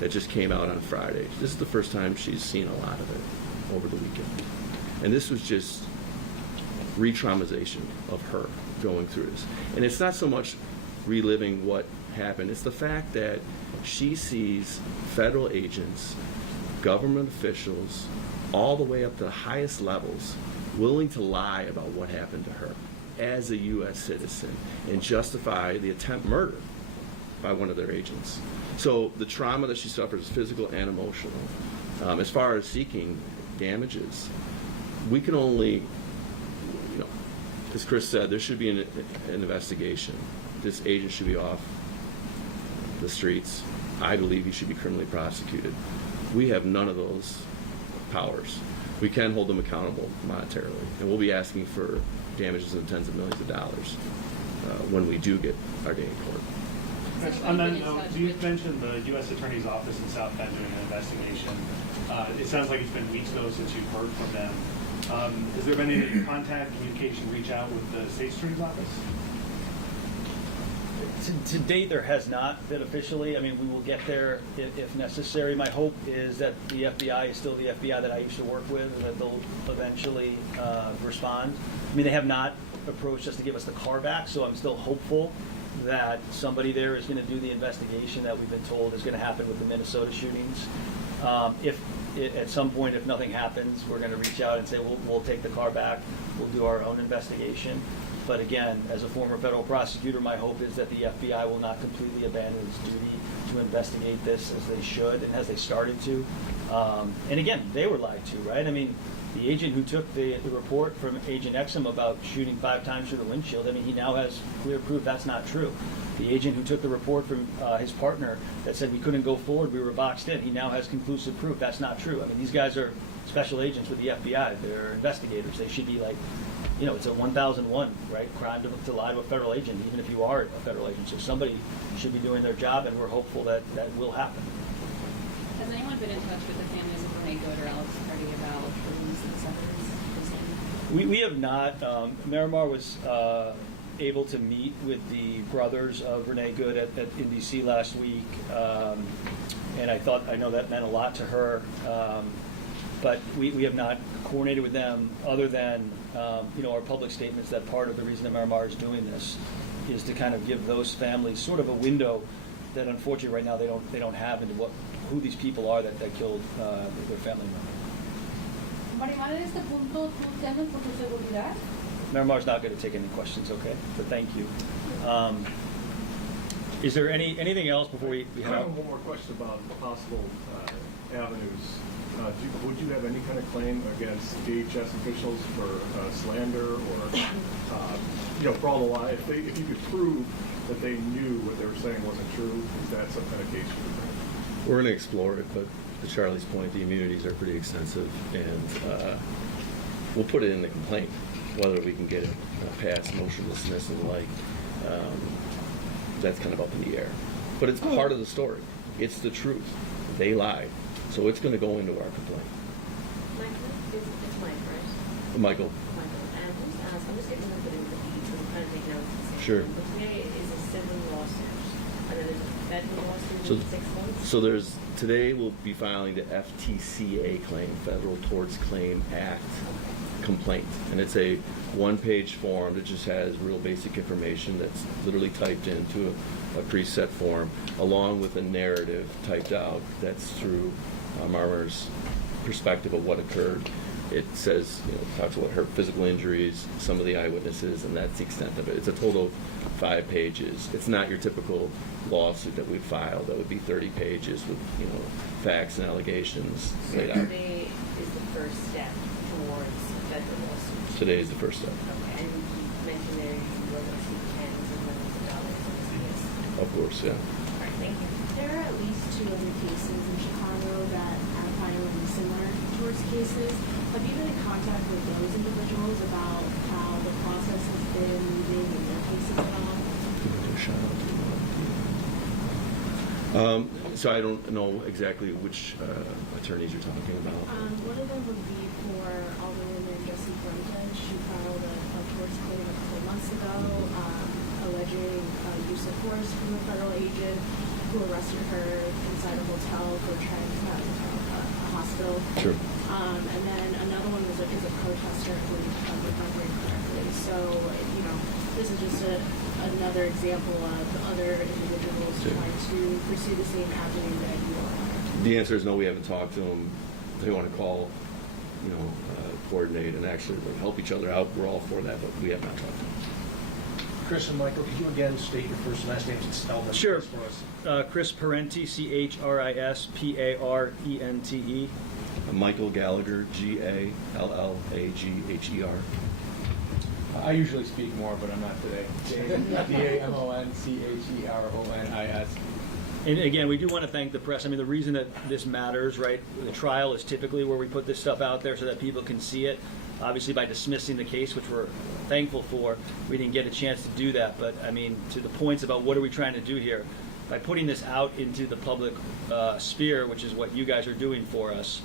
that just came out on Friday, this is the first time she's seen a lot of it over the weekend. And this was just re-traumatization of her going through this. And it's not so much reliving what happened, it's the fact that she sees federal agents, government officials, all the way up to the highest levels, willing to lie about what happened to her as a U.S. citizen and justify the attempt murder by one of their agents. So the trauma that she suffers is physical and emotional. As far as seeking damages, we can only, as Chris said, there should be an investigation. This agent should be off the streets. I believe he should be criminally prosecuted. We have none of those powers. We can hold them accountable monetarily, and we'll be asking for damages in the tens of millions of dollars when we do get our day in court. On that note, you mentioned the U.S. Attorney's Office in South Bend doing an investigation. It sounds like it's been weeks, though, since you've heard from them. Has there been any contact, communication, reach out with the State's Attorney's Office? To date, there has not been officially. We will get there if necessary. My hope is that the FBI is still the FBI that I used to work with, and that they'll eventually respond. They have not approached us to give us the car back, so I'm still hopeful that somebody there is going to do the investigation that we've been told is going to happen with the Minnesota shootings. At some point, if nothing happens, we're going to reach out and say, we'll take the car back, we'll do our own investigation. But again, as a former federal prosecutor, my hope is that the FBI will not completely abandon its duty to investigate this as they should and as they started to. And again, they were lied to, right? I mean, the agent who took the report from Agent Exum about shooting 5 times through the windshield, I mean, he now has clear proof that's not true. The agent who took the report from his partner that said we couldn't go forward, we were boxed in, he now has conclusive proof that's not true. I mean, these guys are special agents with the FBI. They're investigators. They should be like, you know, it's a 1001, right, crime to lie to a federal agent, even if you are a federal agent. So somebody should be doing their job, and we're hopeful that that will happen. Has anyone been in touch with the families of Renee Good or Alex Hardy about release of the suburbs? We have not. Miramar was able to meet with the brothers of Renee Good in D.C. last week, and I know that meant a lot to her. But we have not coordinated with them other than our public statements that part of the reason that Miramar is doing this is to kind of give those families sort of a window that unfortunately right now they don't have into who these people are that killed their family member. Marimar, en este punto, ¿tú temes por tu seguridad? Miramar's not going to take any questions, okay? But thank you. Is there anything else before we I have one more question about possible avenues. Would you have any kind of claim against DHS officials for slander or, for all the lie? If you could prove that they knew what they were saying wasn't true, is that some kind of case you would bring? We're going to explore it, but to Charlie's point, the immunities are pretty extensive, and we'll put it in the complaint, whether we can get it passed, motion to dismiss and the like. That's kind of up in the air. But it's part of the story. It's the truth. They lied. So it's going to go into our complaint. Michael, it's Mike, right? Michael. I'm just getting a little bit into the weeds and kind of taking notes. Sure. But today is a civil lawsuit, and then there's a federal lawsuit in 6 months. So today we'll be filing the FTCA claim, Federal Torts Claim Act complaint, and it's a one-page form that just has real basic information that's literally typed into a preset form, along with a narrative typed out that's through Marimar's perspective of what occurred. It says, talks about her physical injuries, some of the eyewitnesses, and that's the extent of it. It's a total of 5 pages. It's not your typical lawsuit that we file that would be 30 pages with, facts and allegations laid out. Today is the first step towards a federal lawsuit. Today is the first step. Okay, and you mentioned there you were going to see tens of millions of dollars in this case. Of course, yeah. All right, thank you. There are at least 2 other cases in Chicago that are highly similar towards cases. Have you been in contact with those individuals about how the process has been moving in their cases at all? So I don't know exactly which attorneys you're talking about. One of them would be for Alderwoman Jessie Brunton. She filed a torts claim a couple months ago alleging use of force from a federal agent who arrested her inside a hotel for trying to a hospital. Sure. And then another one is a protester who remembering correctly. So, this is just another example of other individuals trying to pursue the same avenue that you are. The answer is no, we haven't talked to them. They want to call, coordinate and actually help each other out. We're all for that, but we have not talked to them. Chris and Michael, could you again state your first and last names and spell them Sure. for us? Chris Parenti, CHRISPARENTE. Michael Gallagher, Gallagher. I usually speak more, but I'm not today. DAMONCHERONIS. And again, we do want to thank the press. I mean, the reason that this matters, right? The trial is typically where we put this stuff out there so that people can see it. Obviously, by dismissing the case, which we're thankful for, we didn't get a chance to do that. But I mean, to the points about what are we trying to do here, by putting this out into the public sphere, which is what you guys are doing for us,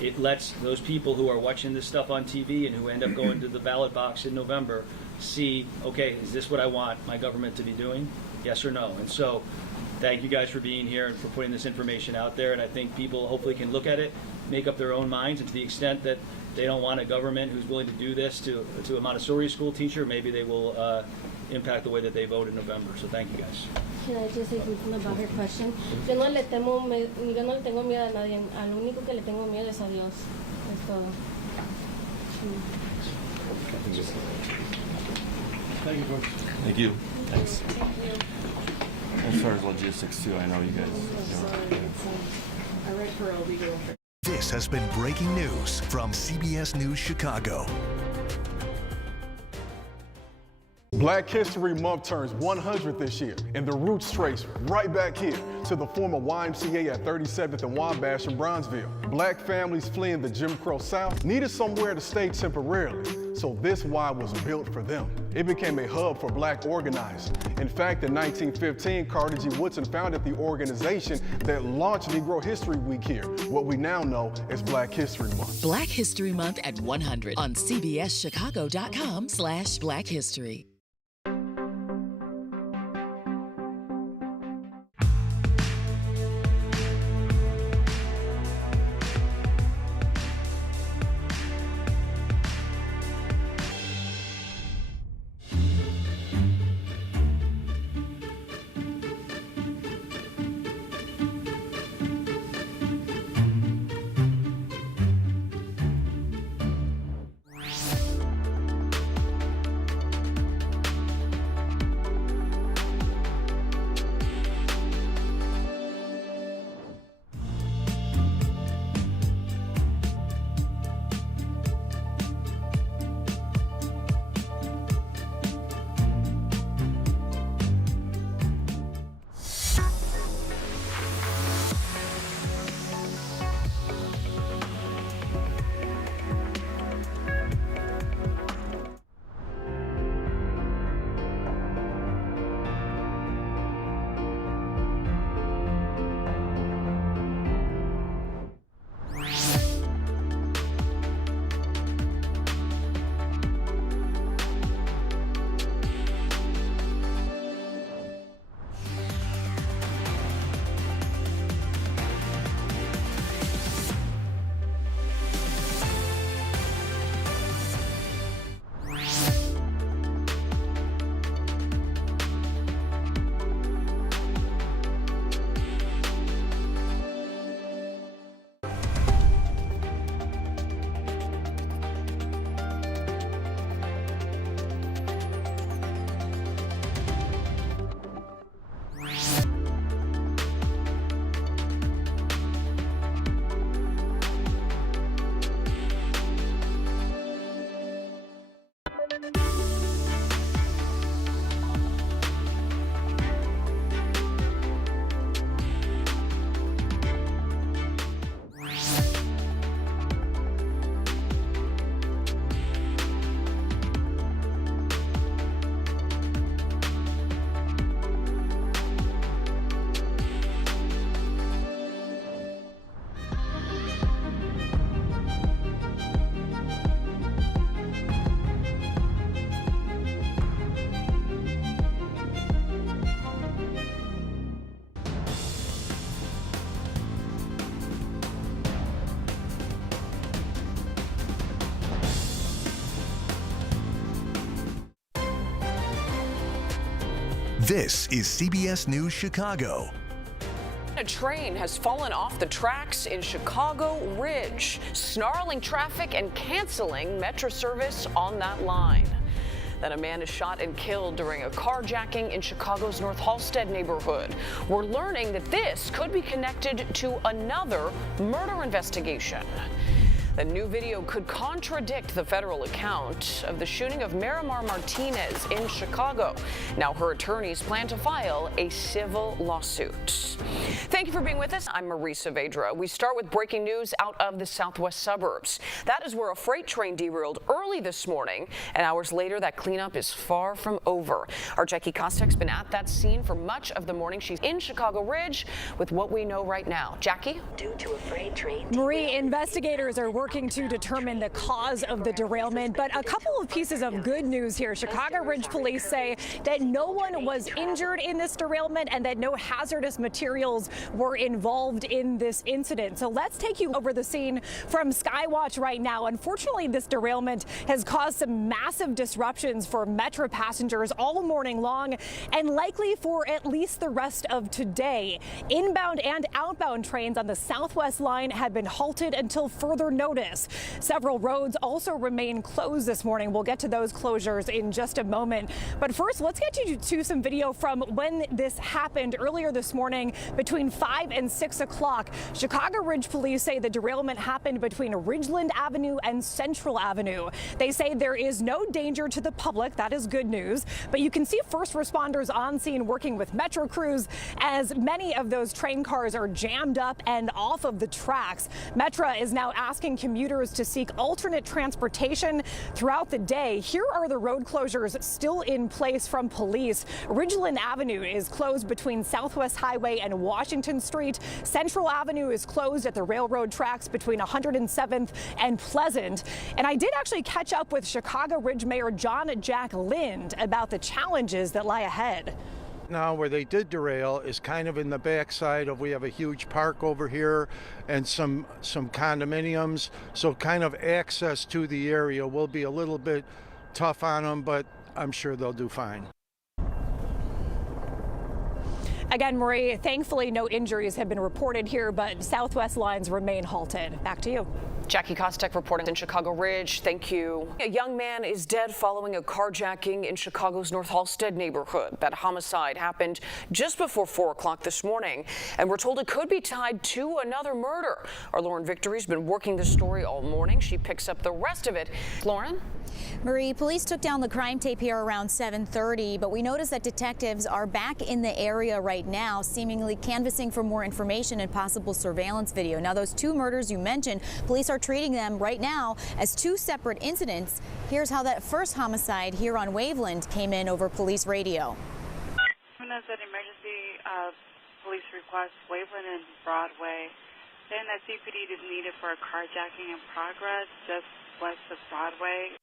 it lets those people who are watching this stuff on TV and who end up going to the ballot box in November see, okay, is this what I want my government to be doing? Yes or no? And so thank you guys for being here and for putting this information out there. And I think people hopefully can look at it, make up their own minds, and to the extent that they don't want a government who's willing to do this to a Montessori school teacher, maybe they will impact the way that they vote in November. So thank you guys. Can I just say something about her question? Yo no le tengo miedo a nadie. Al único que le tengo miedo es a Dios. Es todo. Thank you, folks. Thank you. Thanks. As far as logistics too, I know you guys. I read for a legal. This has been breaking news from CBS News Chicago. Black History Month turns 100 this year, and the roots trace right back here to the former YMCA at 37th and Wabash in Bronzeville. Black families fleeing the Jim Crow South needed somewhere to stay temporarily, so this Y was built for them. It became a hub for black organizing. In fact, in 1915, Carter G. Woodson founded the organization that launched Negro History Week here, what we now know as Black History Month. Black History Month at 100 on CBSChicago.com/Black History. This is CBS News Chicago. A train has fallen off the tracks in Chicago Ridge, snarling traffic and canceling Metro service on that line. Then a man is shot and killed during a carjacking in Chicago's North Halsted neighborhood. We're learning that this could be connected to another murder investigation. The new video could contradict the federal account of the shooting of Marimar Martinez in Chicago. Now her attorneys plan to file a civil lawsuit. Thank you for being with us. I'm Marie Saavedra. We start with breaking news out of the southwest suburbs. That is where a freight train derailed early this morning, and hours later that cleanup is far from over. Our Jackie Kostek's been at that scene for much of the morning. She's in Chicago Ridge with what we know right now. Jackie? Due to a freight train. Marie, investigators are working working to determine the cause of the derailment, but a couple of pieces of good news here. Chicago Ridge police say that no one was injured in this derailment and that no hazardous materials were involved in this incident. So let's take you over the scene from Skywatch right now. Unfortunately, this derailment has caused some massive disruptions for Metro passengers all morning long and likely for at least the rest of today. Inbound and outbound trains on the Southwest line have been halted until further notice. Several roads also remain closed this morning. We'll get to those closures in just a moment. But first, let's get you to some video from when this happened earlier this morning between 5 and 6 o'clock. Chicago Ridge police say the derailment happened between Ridgeland Avenue and Central Avenue. They say there is no danger to the public. That is good news. But you can see first responders on scene working with Metro crews as many of those train cars are jammed up and off of the tracks. Metro is now asking commuters to seek alternate transportation throughout the day. Here are the road closures still in place from police. Ridgeland Avenue is closed between Southwest Highway and Washington Street. Central Avenue is closed at the railroad tracks between 107th and Pleasant. And I did actually catch up with Chicago Ridge Mayor John Jack Lind about the challenges that lie ahead. Now where they did derail is kind of in the backside of, we have a huge park over here and some condominiums, so kind of access to the area will be a little bit tough on them, but I'm sure they'll do fine. Again, Marie, thankfully no injuries have been reported here, but Southwest lines remain halted. Back to you. Jackie Kostek reporting in Chicago Ridge. Thank you. A young man is dead following a carjacking in Chicago's North Halsted neighborhood. That homicide happened just before 4 o'clock this morning, and we're told it could be tied to another murder. Our Lauren Victory's been working this story all morning. She picks up the rest of it. Lauren? Marie, police took down the crime tape here around 7:30, but we noticed that detectives are back in the area right now, seemingly canvassing for more information and possible surveillance video. Now, those two murders you mentioned, police are treating them right now as two separate incidents. Here's how that first homicide here on Waveland came in over police radio. There's an emergency police request, Waveland and Broadway, saying that CPD is needed for a carjacking in progress just west of Broadway.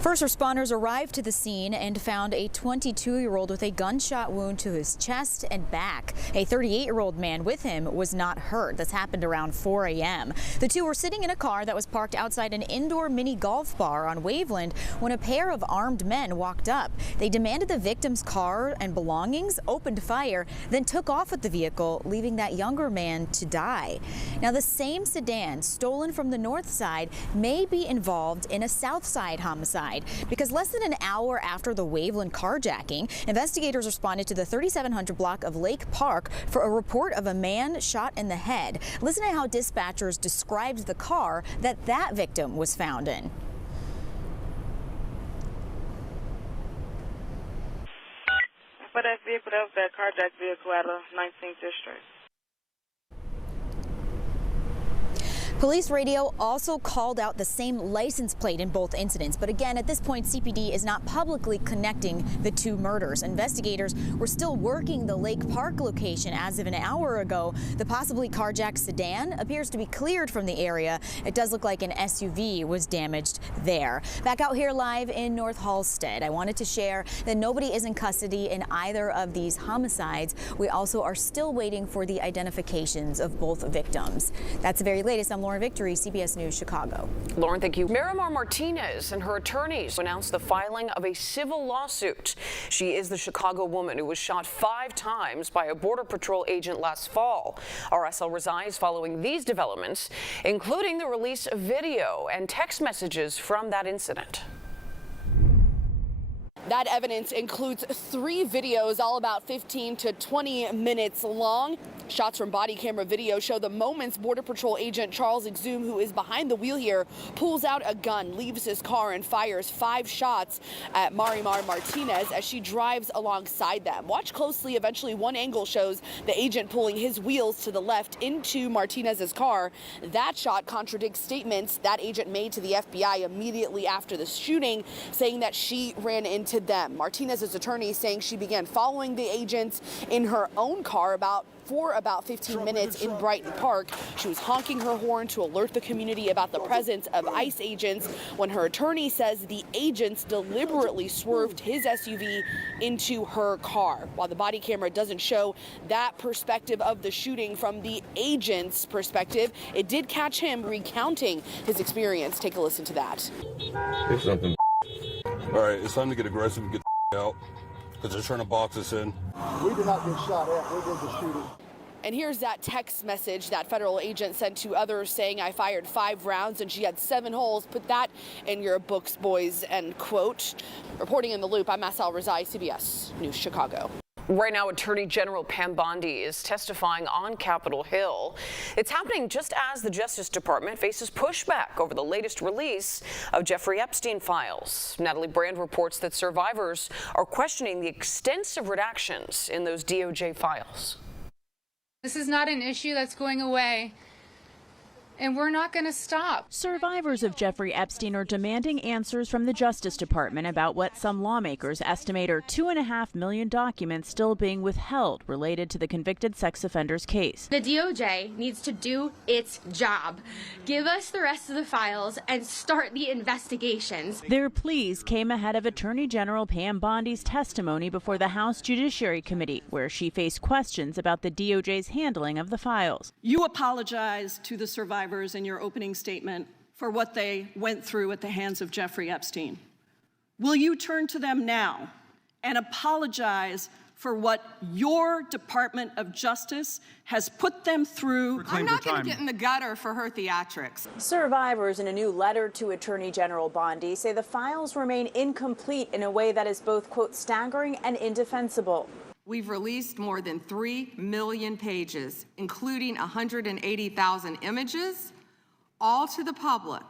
First responders arrived to the scene and found a 22-year-old with a gunshot wound to his chest and back. A 38-year-old man with him was not hurt. This happened around 4 a.m. The two were sitting in a car that was parked outside an indoor mini golf bar on Waveland when a pair of armed men walked up. They demanded the victim's car and belongings, opened fire, then took off with the vehicle, leaving that younger man to die. Now, the same sedan stolen from the north side may be involved in a south side homicide, because less than an hour after the Waveland carjacking, investigators responded to the 3700 block of Lake Park for a report of a man shot in the head. Listen to how dispatchers described the car that victim was found in. For that vehicle, that was that carjacked vehicle out of 19th District. Police radio also called out the same license plate in both incidents. But again, at this point, CPD is not publicly connecting the two murders. Investigators were still working the Lake Park location as of an hour ago. The possibly carjacked sedan appears to be cleared from the area. It does look like an SUV was damaged there. Back out here live in North Halsted, I wanted to share that nobody is in custody in either of these homicides. We also are still waiting for the identifications of both victims. That's the very latest. I'm Lauren Victory, CBS News Chicago. Lauren, thank you. Marimar Martinez and her attorneys announced the filing of a civil lawsuit. She is the Chicago woman who was shot 5 times by a Border Patrol agent last fall. RSL resigns following these developments, including the release of video and text messages from that incident. That evidence includes 3 videos, all about 15 to 20 minutes long. Shots from body camera video show the moments Border Patrol agent Charles Exum, who is behind the wheel here, pulls out a gun, leaves his car, and fires 5 shots at Marimar Martinez as she drives alongside them. Watch closely. Eventually, one angle shows the agent pulling his wheels to the left into Martinez's car. That shot contradicts statements that agent made to the FBI immediately after the shooting, saying that she ran into to them. Martinez's attorney saying she began following the agents in her own car for about 15 minutes in Brighton Park. She was honking her horn to alert the community about the presence of ICE agents when her attorney says the agents deliberately swerved his SUV into her car. While the body camera doesn't show that perspective of the shooting from the agent's perspective, it did catch him recounting his experience. Take a listen to that. It's something. All right, it's time to get aggressive and get the out because they're trying to box us in. We did not get shot at. We did the shooting. And here's that text message that federal agent sent to others saying, "I fired 5 rounds and she had 7 holes. Put that in your books, boys," end quote. Reporting in the Loop, I'm Asal Razai, CBS News Chicago. Right now, Attorney General Pam Bondi is testifying on Capitol Hill. It's happening just as the Justice Department faces pushback over the latest release of Jeffrey Epstein files. Natalie Brand reports that survivors are questioning the extensive redactions in those DOJ files. This is not an issue that's going away, and we're not going to stop. Survivors of Jeffrey Epstein are demanding answers from the Justice Department about what some lawmakers estimate are 2.5 million documents still being withheld related to the convicted sex offender's case. The DOJ needs to do its job. Give us the rest of the files and start the investigations. Their pleas came ahead of Attorney General Pam Bondi's testimony before the House Judiciary Committee, where she faced questions about the DOJ's handling of the files. You apologize to the survivors in your opening statement for what they went through at the hands of Jeffrey Epstein. Will you turn to them now and apologize for what your Department of Justice has put them through? I'm not going to get in the gutter for her theatrics. Survivors, in a new letter to Attorney General Bondi, say the files remain incomplete in a way that is both, quote, staggering and indefensible. We've released more than 3 million pages, including 180,000 images, all to the public,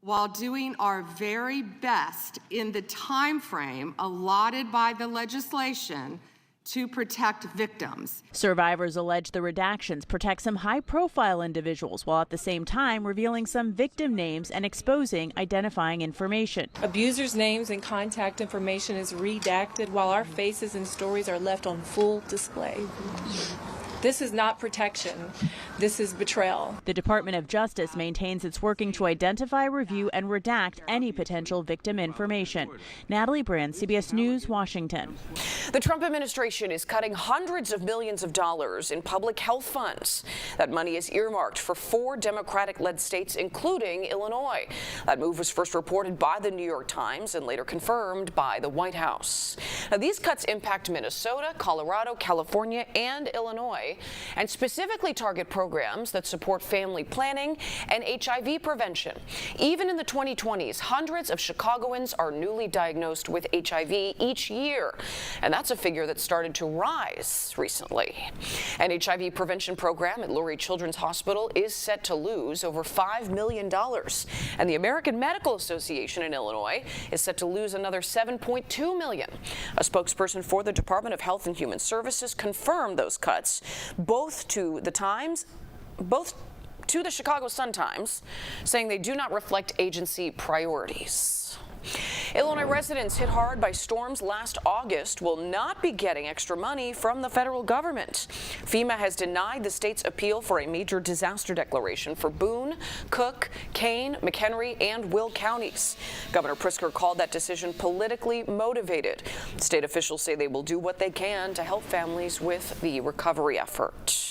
while doing our very best in the time frame allotted by the legislation to protect victims. Survivors allege the redactions protect some high-profile individuals while at the same time revealing some victim names and exposing identifying information. Abusers' names and contact information is redacted while our faces and stories are left on full display. This is not protection. This is betrayal. The Department of Justice maintains it's working to identify, review, and redact any potential victim information. Natalie Brand, CBS News, Washington. The Trump administration is cutting hundreds of millions of dollars in public health funds. That money is earmarked for 4 Democratic-led states, including Illinois. That move was first reported by the New York Times and later confirmed by the White House. Now, these cuts impact Minnesota, Colorado, California, and Illinois, and specifically target programs that support family planning and HIV prevention. Even in the 2020s, hundreds of Chicagoans are newly diagnosed with HIV each year, and that's a figure that started to rise recently. An HIV prevention program at Lurie Children's Hospital is set to lose over $5 million, and the American Medical Association in Illinois is set to lose another $7.2 million. A spokesperson for the Department of Health and Human Services confirmed those cuts, both to the Chicago Sun-Times, saying they do not reflect agency priorities. Illinois residents hit hard by storms last August will not be getting extra money from the federal government. FEMA has denied the state's appeal for a major disaster declaration for Boone, Cook, Kane, McHenry, and Will counties. Governor Pritzker called that decision politically motivated. State officials say they will do what they can to help families with the recovery effort.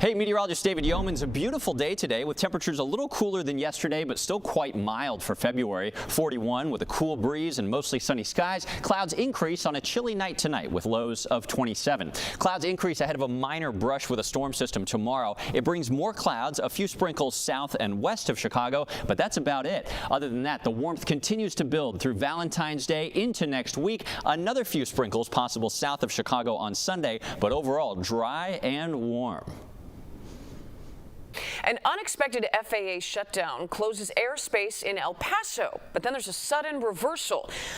Hey, meteorologist David Yeomans. A beautiful day today with temperatures a little cooler than yesterday, but still quite mild for February. 41 with a cool breeze and mostly sunny skies. Clouds increase on a chilly night tonight with lows of 27. Clouds increase ahead of a minor brush with a storm system tomorrow. It brings more clouds, a few sprinkles south and west of Chicago, but that's about it. Other than that, the warmth continues to build through Valentine's Day into next week. Another few sprinkles possible south of Chicago on Sunday, but overall dry and warm. An unexpected FAA shutdown closes airspace in El Paso, but then there's a sudden reversal.